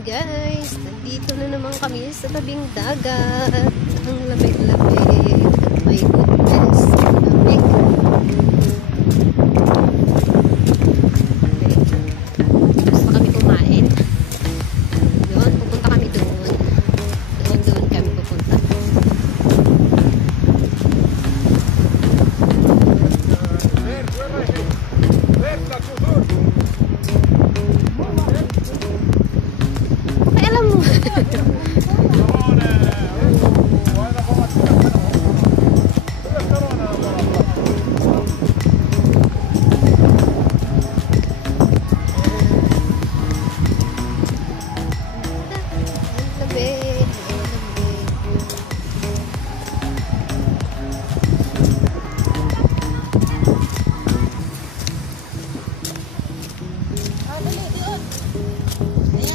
guys, nandito na naman kami sa tabing dagat. Ang lamig-lamig. My goodness, lamig. Gusto kami kumain. Doon, pupunta kami doon. Doon kami pupunta. Ay, alam mo.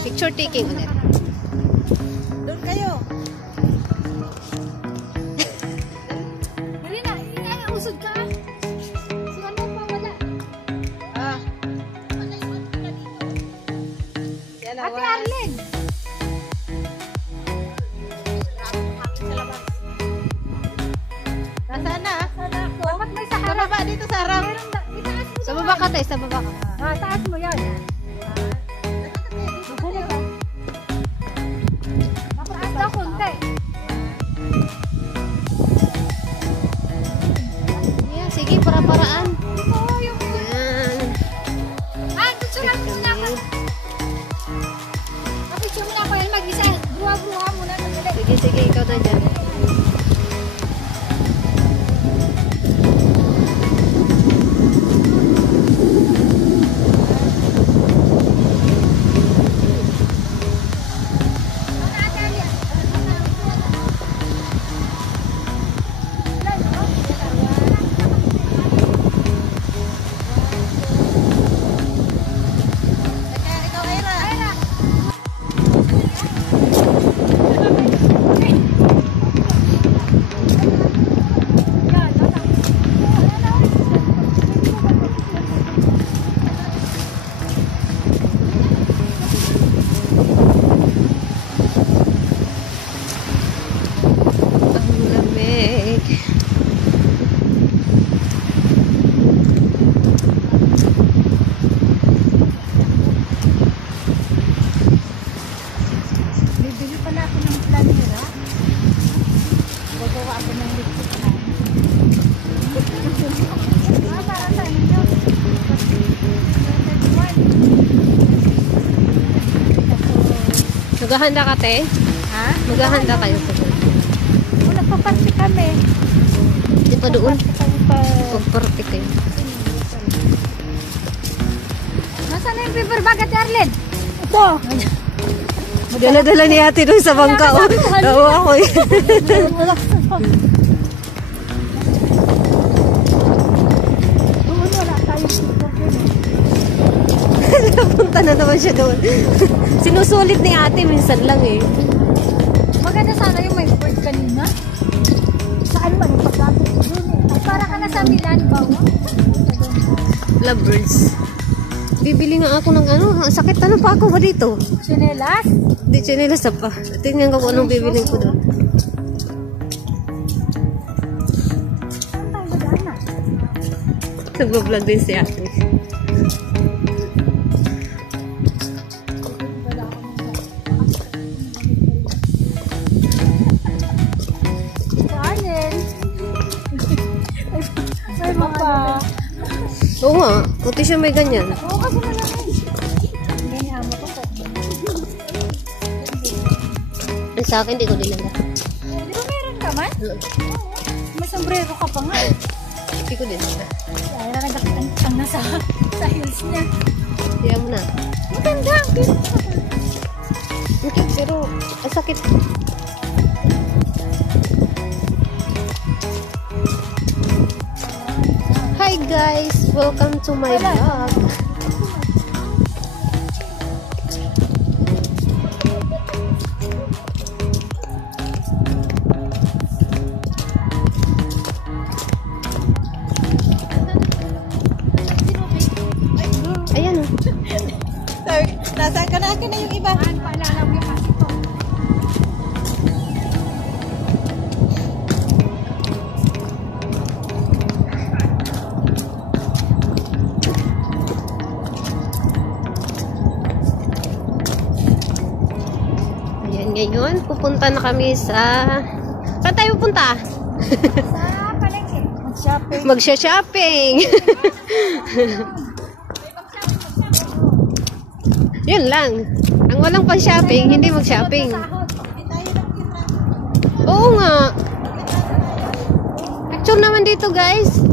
Picture taking ulit. Doon kayo. Dali na, usod ka. Si ano pa wala. Ate Arlen. Nasaan na? Dapat may sa harap. Sa baba dito sa harap. Sa baba ka tayo, sa baba ka. Taas mo yan. Mataas daw konti. Yeah, sige, para-paraan. Oo, yung... Yan. Gusto lang muna ako. Kapicture muna ako yan mag-isa. Bruha-bruha muna. Sige, sige, ikaw na dyan. Bibili pala ako ng planera. Gagawa ako ng lipstick na. Para sa inyo. Maghahanda ka, te? Ha? Maghahanda kayo sa doon. Wala pa party kami. Di pa doon? Kami pa. Pag-party kayo. Nasaan na yung paper bag at Arlen? Ito. Dala-dala ni ate doon sa bangka. Oo, ako eh. Doon wala tayo. Napunta na naman siya doon. Sinusulit ni ate minsan lang eh. Maganda sana yung may bird kanina. Saan ba yung pagkakit ko doon eh? Ay, para ka na sa Milan, bawa. Lovebirds. Bibili nga ako ng ano. Ang sakit, ano pa ako ba dito? Chinelas? Di chinelas na pa. Tingnan ko kung anong bibiling ko doon. Saan tayo ba na? Nagbablog din si ate. Arlen. May mga... Oo nga. Puti siya may ganyan. Oo, kasi na lang eh. Ganyan mo ko po. Ang sa akin, di ko dinala. Di ba meron ka man? May sombrero ka pa nga. Di ko dinala. Ay, nagkakitang ang nasa sa heels niya. Kaya mo na. Maganda. Okay, pero ang sakit. Hi guys! Welcome to my vlog. Nasaan ka na? Akin na yung iba. pupunta na kami sa... Saan tayo pupunta? Sa palengke. Mag-shopping. Magsha-shopping. Yun lang. Ang walang pan-shopping, hindi mag-shopping. Oo nga. Picture naman dito, guys.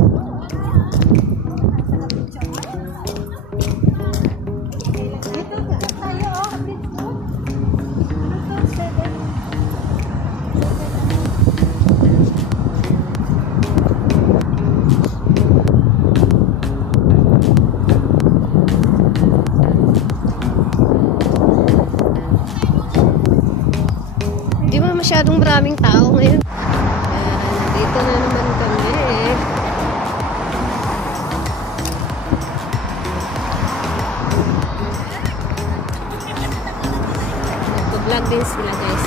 Hindi mo masyadong maraming tao ngayon. Dito na naman kami. Nagpo-vlog din sila, guys.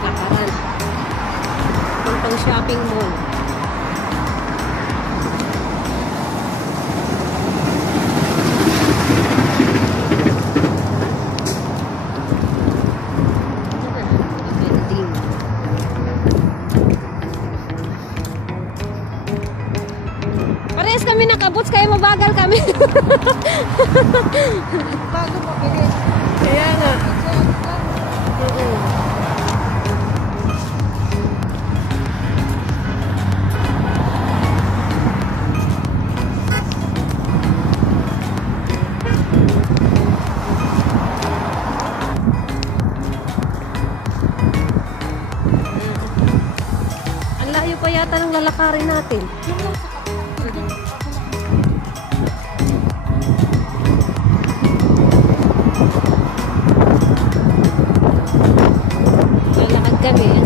Kakaran. Puntang shopping mall. Parehas kami nakabots, kaya mabagal kami. Bago mabilis. Kaya nga. Ang layo pa yata ng lalakarin natin. Lalakad kami.